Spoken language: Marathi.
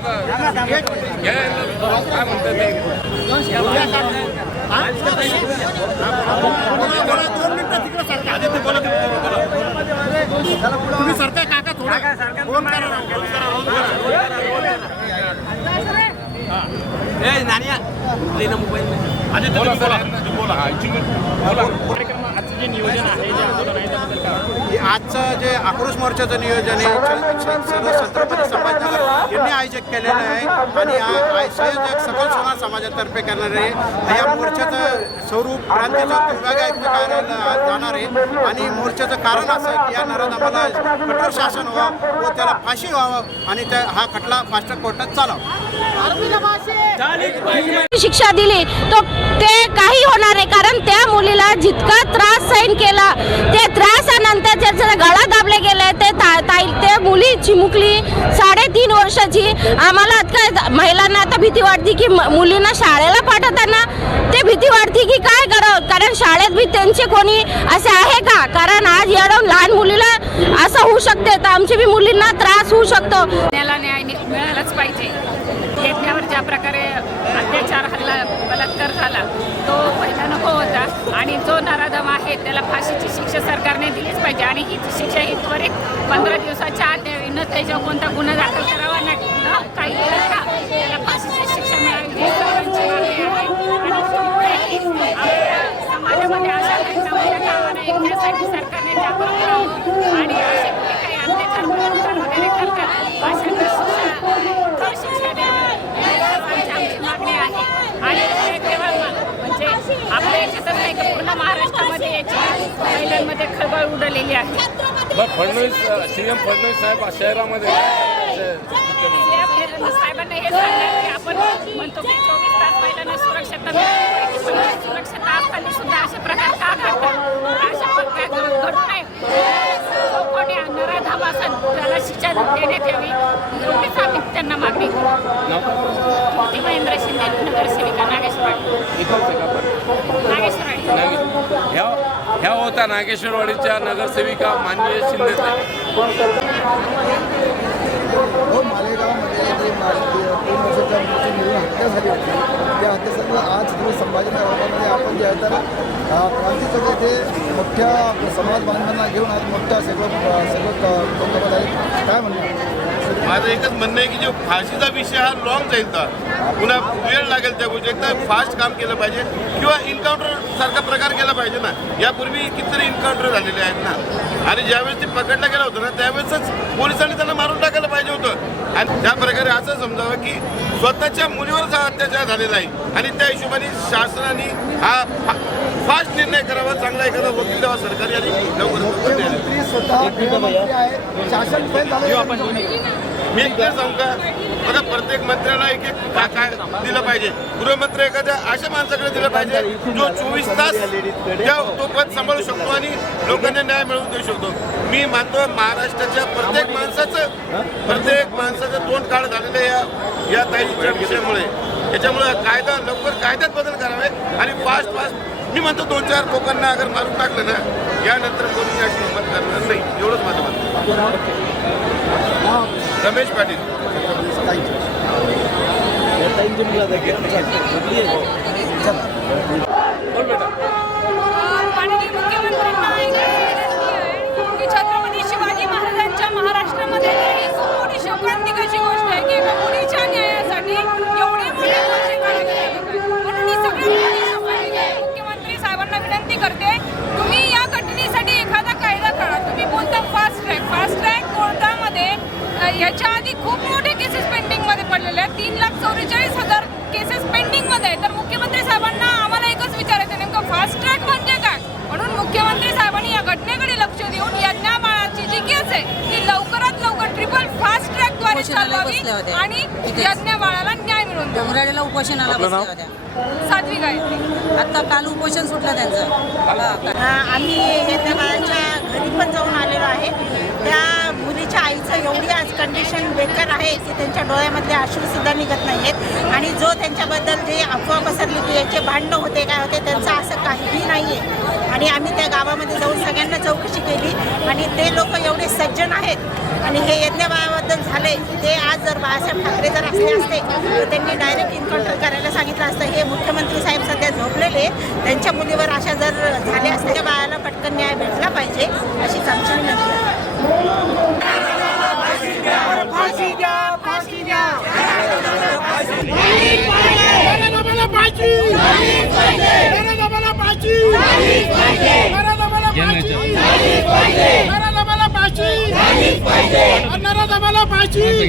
काय म्हणतात तुम्ही सरकार काका थोडा फोन करा नानिया मोबाईल जे नियोजन आहे जे आंदोलन आहे त्याबद्दल काय आजचं जे आक्रोश मोर्चाचं नियोजन आहे सर्व छत्रपती संभाजीनगर यांनी आयोजक केलेलं आहे आणि हा संयोजक सकल सोनार समाजातर्फे करणार आहे। या मोर्चाचं स्वरूप क्रांतीचं विभाग आयुक्त कार्यालयाला जाणार आहे आणि मोर्चाचं कारण असं की या नराधमाला कठोर शासन व्हावं व त्याला फाशी व्हावं आणि त्या हा खटला फास्ट ट्रॅक कोर्टात चालावा। शिक्षा दिली तो ते काही होणार आहे, कारण त्या मुलीला जितका त्रास सहन केला ते त्रासानंतर त्याचा गळा दाबले गेले ते मुली चिमुकली 3.5 वर्षाची। आम्हाला काय महिलांना आता भीती वाटते की मुलींना शाळेला पाठवताना ते भीती वाटते की काय करावं, कारण शाळेत भी त्यांचे कोणी असे आहे का, कारण आज एवढं लहान मुलीला असं होऊ शकते तर आमच्या बी मुलींना त्रास होऊ शकतो। त्याला न्याय मिळालाच पाहिजे। यज्ञावर ज्या प्रकारे अत्याचार हल्ला बलात्कार झाला तो पहिला नको होता आणि जो नराधम आहे त्याला फाशीची शिक्षा सरकारने दिलीच पाहिजे आणि ही शिक्षा ही त्वरित 15 दिवसाच्या आत द्यावी, न त्याच्यावर कोणता गुन्हा दाखल करावा न काही त्याला फाशीची शिक्षा मिळावी ही सर्वांची मागणी आहे। आणि समाजामध्ये अशा घटना होत्या कामा नये यासाठी सरकारने जागरूक करावं आणि असे कुठे काही अत्याचार बलात्कार वगैरे करतात अशांना शिक्षा द्यावी आमची मागणी आहे। आणि तेव्हा म्हणजे आपल्या याच्यातच नाही का पूर्ण महाराष्ट्रामध्ये याची महिलांमध्ये खळबळ उडलेली आहे। सीएम फडणवीस साहेब शहरामध्ये साहेबांना हे सांगतात की आपण म्हणतो की 24 तास महिलांना सुरक्षितता मिळते, सुरक्षितता असताना सुद्धा असे प्रकार का घडतात, अशा प्रकार घडू नये। कोणी नराधम असेल त्याला शिक्षा देण्यात यावी एवढीच आम्ही त्यांना मागणी करू। महेंद्र शिंदे नगरसेविका नागेश्वरवाडी। ह्या होता नागेश्वरवाडीच्या नगरसेविका माननीय शिंदे हो मालेगावमध्ये जे 3 वर्षाच्या मुलीची मिळून हत्या झाली होती त्या हत्येसाठी आज संभाजीनगरमध्ये आपण जे आहे तर क्रांती चौक येथे मोठ्या समाज बांधवांना घेऊन आज मोठ्या सगळं काय म्हणणं माझं एकच म्हणणं आहे की जो फाशीचा विषय हा लॉंग जाईल तर पुन्हा वेळ लागेल त्या गोष्टी एकदम फास्ट काम केलं पाहिजे किंवा इन्काउंटर सारखा प्रकार केला पाहिजे ना। यापूर्वी कितीतरी इन्काउंटर झालेले आहेत ना आणि ज्यावेळेस ते पकडलं गेलं होतं ना त्यावेळेसच पोलिसांनी त्यांना मारून टाकायला पाहिजे होतं आणि त्या प्रकारे असं समजावं की स्वतःच्या मुलीवरच हा अत्याचार झालेला आहे आणि त्या हिशोबाने शासनाने हा फास्ट निर्णय करावा, चांगला एखादा वकील द्यावा सरकारी आणि मी एक सांगू का बघा प्रत्येक मंत्र्याला एक काय दिलं पाहिजे। गृहमंत्री एखाद्या अशा माणसाकडे दिलं पाहिजे जो 24 तास तो पद सांभाळू शकतो आणि लोकांना न्याय मिळवून देऊ शकतो। मी मानतो महाराष्ट्राच्या प्रत्येक माणसाचं तोंड काळ झालेलं आहे या ताईच्या विषयामुळे। याच्यामुळे लवकर कायद्यात बदल करावे आणि फास्ट मी म्हणतो 2-4 लोकांना अगर मारून टाकलं ना यानंतर कोणी अशी हिंमत करणार नाही, एवढंच माझं म्हणणं। रमेश पाटील माननीय मुख्यमंत्र्यांना की छत्रपती शिवाजी महाराजांच्या महाराष्ट्रामध्ये ही मोठी शोकांतिकाची गोष्ट आहे की एका मुलीच्या न्यायासाठी एवढे मोठे मोर्चे काढले म्हणून ही सगळी मोठी शोकांतिका आहे। मुख्यमंत्री साहेबांना विनंती करते तुम्ही या घटनेसाठी एखादा कायदा काढा। तुम्ही बोलता फास्ट ट्रॅक कोर्टामध्ये याच्या आधी खूप मोठे केसेस पेंडिंगमध्ये पडलेले आहेत, 3,44,000 केसेस पेंडिंगमध्ये आहेत। तर मुख्यमंत्री साहेबांना आम्हाला एकच विचारायचं नेमकं फास्ट ट्रॅक म्हणजे काय, म्हणून मुख्यमंत्री साहेबांनी या घटनेकडे लक्ष देऊन यज्ञा बाळाची जी केस आहे ती लवकरात लवकर ट्रिपल फास्ट ट्रॅकद्वारे चालवावी आणि यज्ञा बाळाला न्याय मिळवून द्यावा। उपोषणाला बसल्या होत्या साध्वी गायत्री आता काल उपोषण सुटलं त्यांचं। आम्ही यज्ञा बाळाच्या घरी पण जाऊन आलेलो आहे। त्या मुलीच्या आईचं एवढी आज कंडिशन बेकार आहे की त्यांच्या डोळ्यामधले अश्रूसुद्धा निघत नाही आहेत आणि जो त्यांच्याबद्दल जे अफवा पसरली की याचे भांडणं होते काय होते त्यांचं असं काहीही नाही आहे. आणि आम्ही त्या गावामध्ये जाऊन सगळ्यांना चौकशी केली आणि ते लोक एवढे सज्जन आहेत आणि हे यज्ञाबाबद्दल झाले ते आज जर बाळासाहेब ठाकरे जर असले असते तर त्यांनी डायरेक्ट इन्काउंटर करायला सांगितलं असतं. हे मुख्यमंत्री साहेब सध्या झोपलेले, त्यांच्या मुलीवर अशा जर झाल्या असत्या त्या बाळाला पटकन न्याय भेटला पाहिजे अशीच आमची विनंती आहे. नराधमाला फाशी